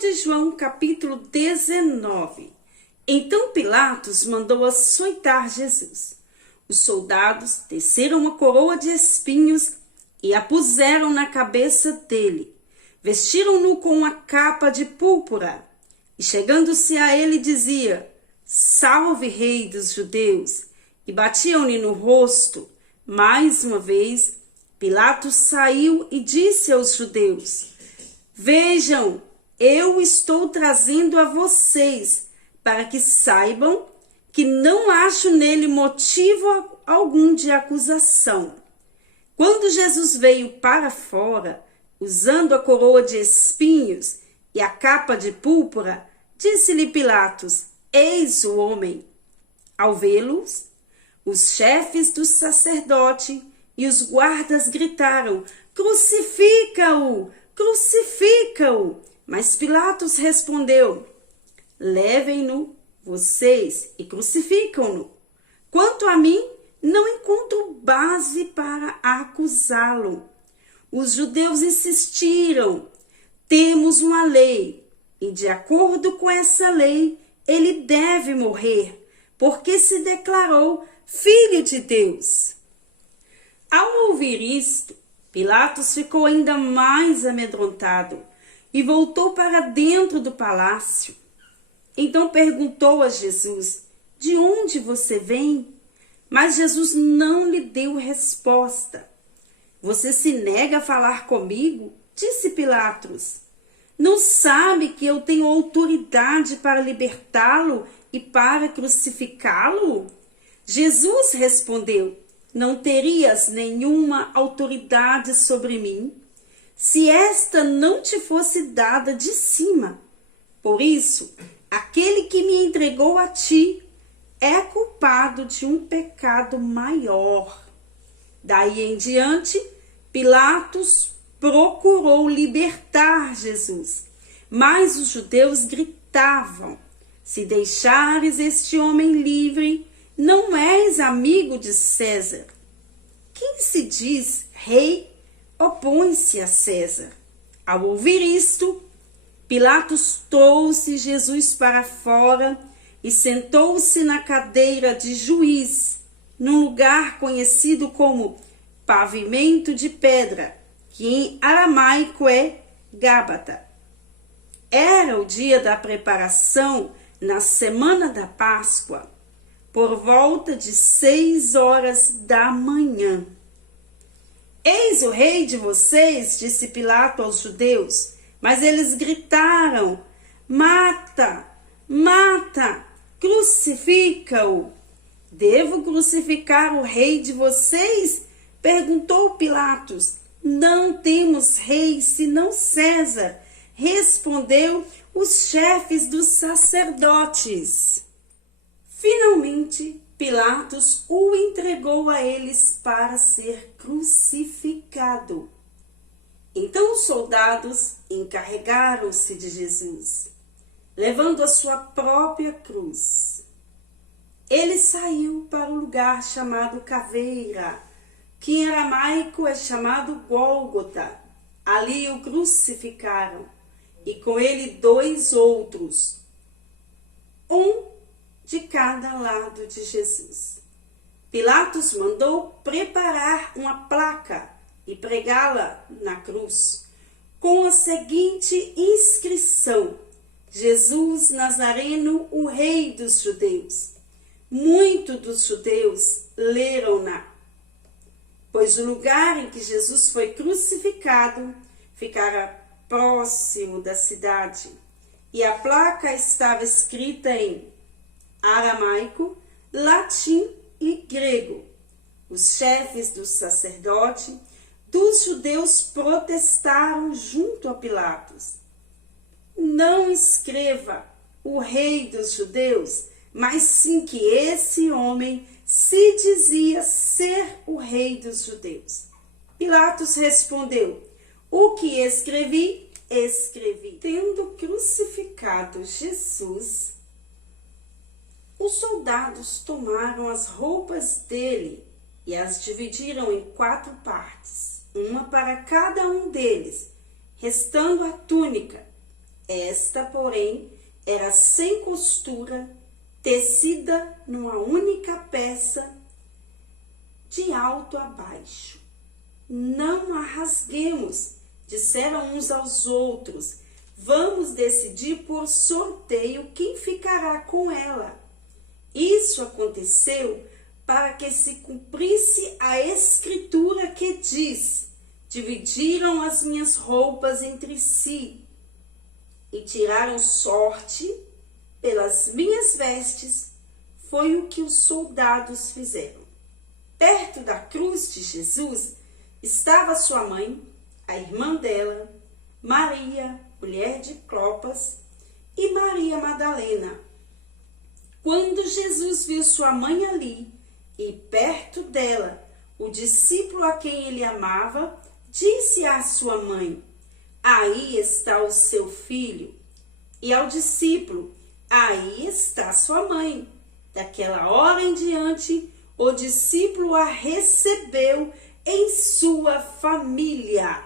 de João, capítulo 19. Então Pilatos mandou açoitar Jesus. Os soldados teceram uma coroa de espinhos e a puseram na cabeça dele. Vestiram-no com uma capa de púrpura. E chegando-se a ele dizia: Salve, rei dos judeus! E batiam-lhe no rosto. Mais uma vez, Pilatos saiu e disse aos judeus: Vejam, eu estou trazendo a vocês, para que saibam que não acho nele motivo algum de acusação. Quando Jesus veio para fora, usando a coroa de espinhos e a capa de púrpura, disse-lhe Pilatos: Eis o homem. Ao vê-los, os chefes do sacerdote e os guardas gritaram: Crucifica-o! Crucifica-o! Mas Pilatos respondeu: Levem-no vocês e crucificam-no. Quanto a mim, não encontro base para acusá-lo. Os judeus insistiram: Temos uma lei, e de acordo com essa lei, ele deve morrer, porque se declarou filho de Deus. Ao ouvir isto, Pilatos ficou ainda mais amedrontado e voltou para dentro do palácio. Então perguntou a Jesus: De onde você vem? Mas Jesus não lhe deu resposta. Você se nega a falar comigo? Disse Pilatos. Não sabe que eu tenho autoridade para libertá-lo e para crucificá-lo? Jesus respondeu: Não terias nenhuma autoridade sobre mim, se esta não te fosse dada de cima. Por isso, aquele que me entregou a ti é culpado de um pecado maior. Daí em diante, Pilatos procurou libertar Jesus, mas os judeus gritavam: Se deixares este homem livre, não és amigo de César. Quem se diz rei opõe-se a César. Ao ouvir isto, Pilatos trouxe Jesus para fora e sentou-se na cadeira de juiz, num lugar conhecido como pavimento de pedra, que em aramaico é Gábata. Era o dia da preparação na semana da Páscoa, por volta de 6 horas da manhã. Eis o rei de vocês, disse Pilato aos judeus, mas eles gritaram: Mata, mata, crucifica-o. Devo crucificar o rei de vocês? Perguntou Pilatos. Não temos rei senão César, respondeu os chefes dos sacerdotes. Finalmente, Pilatos o entregou a eles para ser crucificado. Então os soldados encarregaram-se de Jesus, levando a sua própria cruz. Ele saiu para o lugar chamado Caveira, que em aramaico é chamado Gólgota. Ali o crucificaram, e com ele 2 outros, um de cada lado de Jesus. Pilatos mandou preparar uma placa e pregá-la na cruz, com a seguinte inscrição: Jesus Nazareno, o rei dos judeus. Muitos dos judeus leram-na, pois o lugar em que Jesus foi crucificado ficara próximo da cidade, e a placa estava escrita em aramaico, latim e grego. Os chefes do sacerdote dos judeus protestaram junto a Pilatos: Não escreva o rei dos judeus, mas sim que esse homem se dizia ser o rei dos judeus. Pilatos respondeu: O que escrevi, escrevi. Tendo crucificado Jesus, os soldados tomaram as roupas dele e as dividiram em 4 partes, uma para cada um deles, restando a túnica. Esta, porém, era sem costura, tecida numa única peça, de alto a baixo. Não a rasguemos, disseram uns aos outros. Vamos decidir por sorteio quem ficará com ela. Isso aconteceu para que se cumprisse a escritura que diz: dividiram as minhas roupas entre si e tiraram sorte pelas minhas vestes. Foi o que os soldados fizeram. Perto da cruz de Jesus estava sua mãe, a irmã dela, Maria, mulher de Clopas, e Maria Madalena. Quando Jesus viu sua mãe ali e perto dela o discípulo a quem ele amava, disse à sua mãe: aí está o seu filho. E ao discípulo: aí está sua mãe. Daquela hora em diante, o discípulo a recebeu em sua família.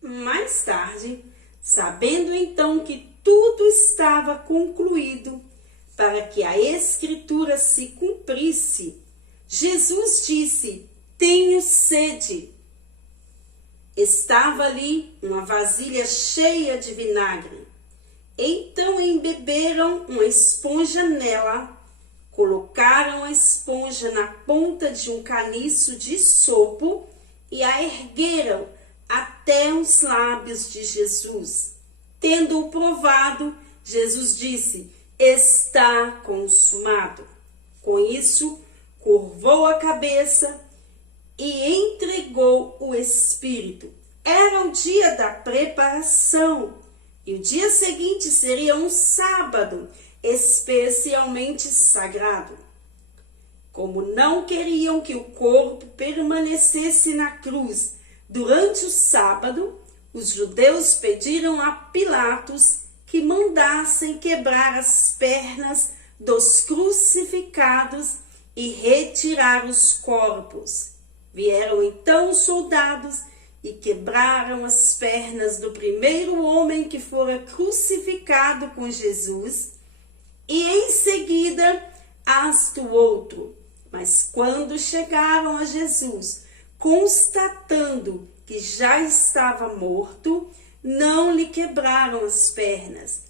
Mais tarde, sabendo então que tudo estava concluído, para que a escritura se cumprisse, Jesus disse: tenho sede. Estava ali uma vasilha cheia de vinagre. Então embeberam uma esponja nela, colocaram a esponja na ponta de um caniço de sopo e a ergueram até os lábios de Jesus. Tendo-o provado, Jesus disse: está consumado. Com isso, curvou a cabeça e entregou o Espírito. Era o dia da preparação e o dia seguinte seria um sábado especialmente sagrado. Como não queriam que o corpo permanecesse na cruz durante o sábado, os judeus pediram a Pilatos que mandassem quebrar as pernas dos crucificados e retirar os corpos. Vieram então os soldados e quebraram as pernas do primeiro homem que fora crucificado com Jesus e em seguida as do outro. Mas quando chegaram a Jesus, constatando que já estava morto, não lhe quebraram as pernas.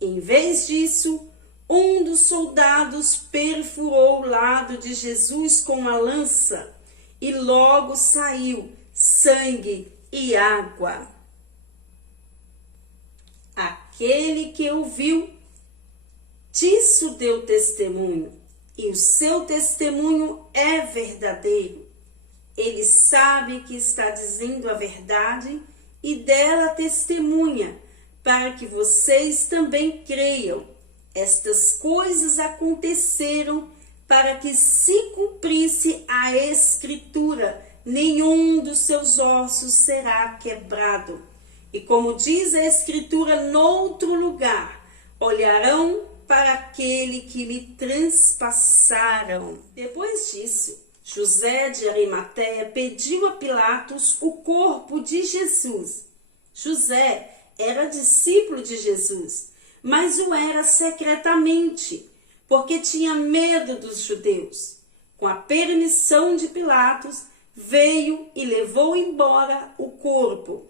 Em vez disso, um dos soldados perfurou o lado de Jesus com uma lança e logo saiu sangue e água. Aquele que o viu, disso deu testemunho, e o seu testemunho é verdadeiro. Ele sabe que está dizendo a verdade e dela testemunha, para que vocês também creiam. Estas coisas aconteceram para que se cumprisse a escritura: nenhum dos seus ossos será quebrado. E como diz a escritura noutro lugar: olharão para aquele que lhe transpassaram. Depois disso, José de Arimateia pediu a Pilatos o corpo de Jesus. José era discípulo de Jesus, mas o era secretamente, porque tinha medo dos judeus. Com a permissão de Pilatos, veio e levou embora o corpo.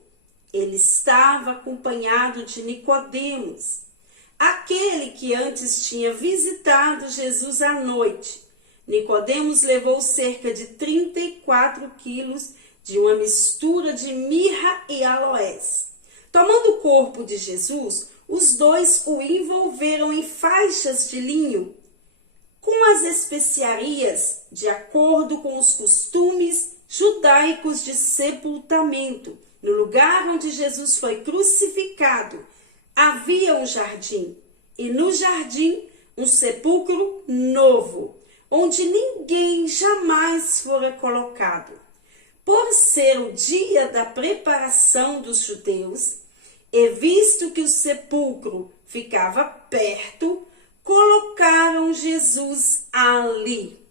Ele estava acompanhado de Nicodemos, aquele que antes tinha visitado Jesus à noite. Nicodemos levou cerca de 34 quilos de uma mistura de mirra e aloés. Tomando o corpo de Jesus, os dois o envolveram em faixas de linho, com as especiarias, de acordo com os costumes judaicos de sepultamento. No lugar onde Jesus foi crucificado, havia um jardim, e no jardim um sepulcro novo, onde ninguém jamais fora colocado. Por ser o dia da preparação dos judeus, e visto que o sepulcro ficava perto, colocaram Jesus ali.